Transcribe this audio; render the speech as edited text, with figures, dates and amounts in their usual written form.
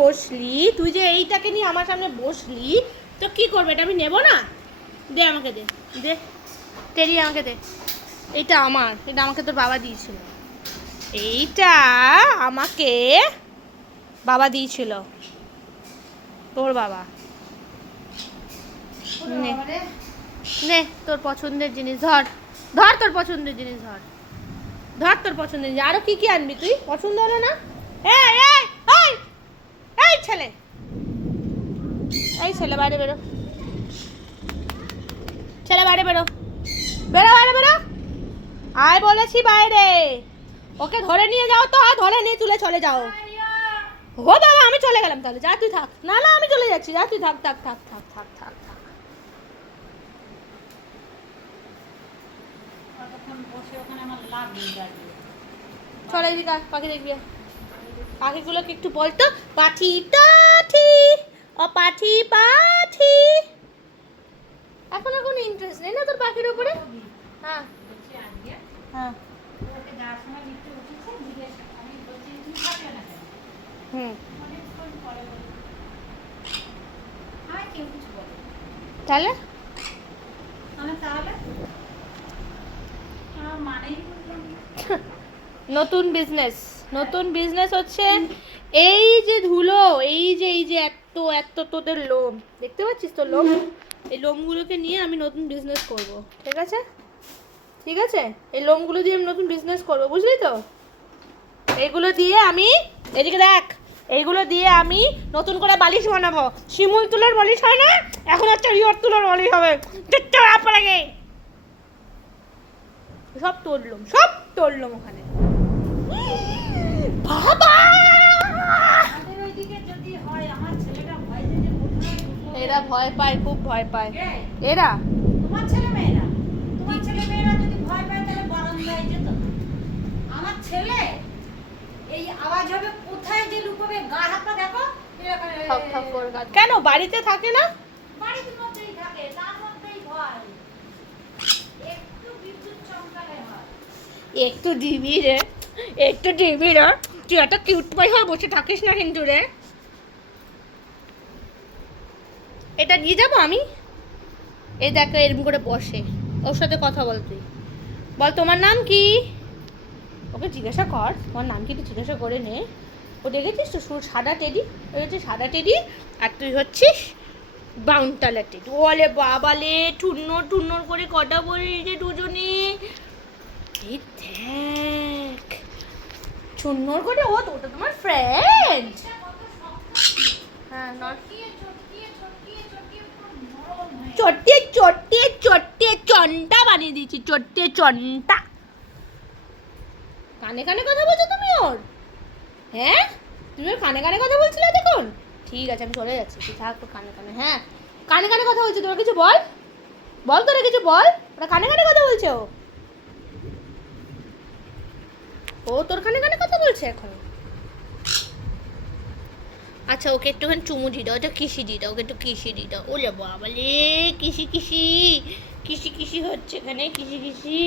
বসলি তুই যে এইটাকে নিয়ে আমার সামনে বসলি, তো কি করবে? এটা আমি নেবো না। দে আমাকে, দে দে, টেরি আমাকে দে। এইটা আমার, এটা আমাকে তোর বাবা দিয়েছিল। এইটা আমাকে বাবা দিয়েছিল, তোর বাবা। নে নে তোর পছন্দের জিনিস ধর, ধর তোর পছন্দের জিনিস ধর, ধর তোর পছন্দের জিনিস। আরো কি কি আনবি তুই? পছন্দ হলো না? এই এই এই এই ছেলে, এই ছেলে বাইরে বেরো, ছেলে বাইরে বেরো, বেরো বাইরে বেরো, আয় বলেছি বাইরে। ওকে ধরে নিয়ে যাও তো, ধরে নিয়ে তুলে চলে যাও। ও দাদা আমি চলে গেলাম তাহলে, যা তুই থাক। না না আমি চলে যাচ্ছি, যা তুই থাক থাক থাক থাক থাক থাক থাক। চলে দিদি, পাখি দেখবি? পাখিগুলোকে একটু বলতো পাঠি টাঠি, ও পাঠি পাঠি। এখন এখন ইন্টারেস্ট নেই না তোর পাখির উপরে? হ্যাঁ হ্যাঁ হুম, তাহলে নতুন বিজনেস, নতুন বিজনেস হচ্ছে এই যে ধুলো, এই যে এত এত তোদের লোম দেখতে পাচ্ছিস তো, লোম, এই লোমগুলোকে নিয়ে আমি নতুন বিজনেস করব, ঠিক আছে? ঠিক আছে, এই লোমগুলো দিয়ে আমি নতুন বিজনেস করব, বুঝলি তো? এইগুলো দিয়ে আমি, এদিকে দেখ, এইগুলো দিয়ে আমি নতুন করে বালিশ বানাবো। শিমুল তুলোর বালিশ হয় না, এখন হচ্ছে রিওর তুলোর বালিশ হবে। লাগে সব তোড়লাম, সব তোড়লাম ওখানে। বাবা এরা ভয় পায়, খুব ভয় পায় এরা। তোমার ছেলে মেয়েরা, তোমার ছেলে মেয়েরা যদি ভয় পায় তাহলে বারান্দায় যেত। আমার ছেলে এই আওয়াজ হবে কোথায় যে লুকোবে, গা হাত পা দেখো কেন বাড়িতে থাকে না? বাড়ির মধ্যেই থাকে, তার মধ্যেই ভয়। একটু বিদ্যুৎ চমকালে হয়। একটু দিবি রে, একটু দিবি রে, তুই এত কিউট পাই হয়ে বসে থাকিস না কিন্তু রে। এটা নিয়ে যাবো আমি। এই দেখো এরকম করে বসে, ওর সাথে কথা বল। তুই বল তোমার নাম কি, ওকে জিজ্ঞাসা কর তোমার নাম কি, তুই জিজ্ঞাসা করে নে। ও দেখেছিস তো শুধু সাদা টেডি, ওই হচ্ছে সাদা টেডি, আর তুই হচ্ছিস বাউন্টালা টেডি। ওলে বাবালে, ঠুন্নর ঠুন্নর করে কথা বলি যে দুজনে। এই দেখ ঠুন্নর করে, ও তো ওটা তোমার ফ্রেন্ড। হ্যাঁ চটে চটে চটে চন্টা বানিয়ে দিয়েছি, চটে চন্টা। কানে কানে কথা বলছো তুমি ওর? হ্যাঁ তুমি ওর কানে কানে কথা বলছিলে দেখুন। ঠিক আছে আমি চলে যাচ্ছি, তুই থাক তোর কানে কানে। হ্যাঁ কানে কানে কথা বলছে, তোরা কিছু বল, বল তোরা কিছু বল। ওরা কানে কানে কথা বলছে, ও তোর কানে কানে কথা বলছে এখন। আচ্ছা ওকে একটুখানি চুমু দি দাও, ওটা কিসি দি দাও, ওকে একটু কিসি দি দাও। ওলে বাবালে, কিসি কিসি কিসি কিসি হচ্ছে এখানে, কিসি কিসি।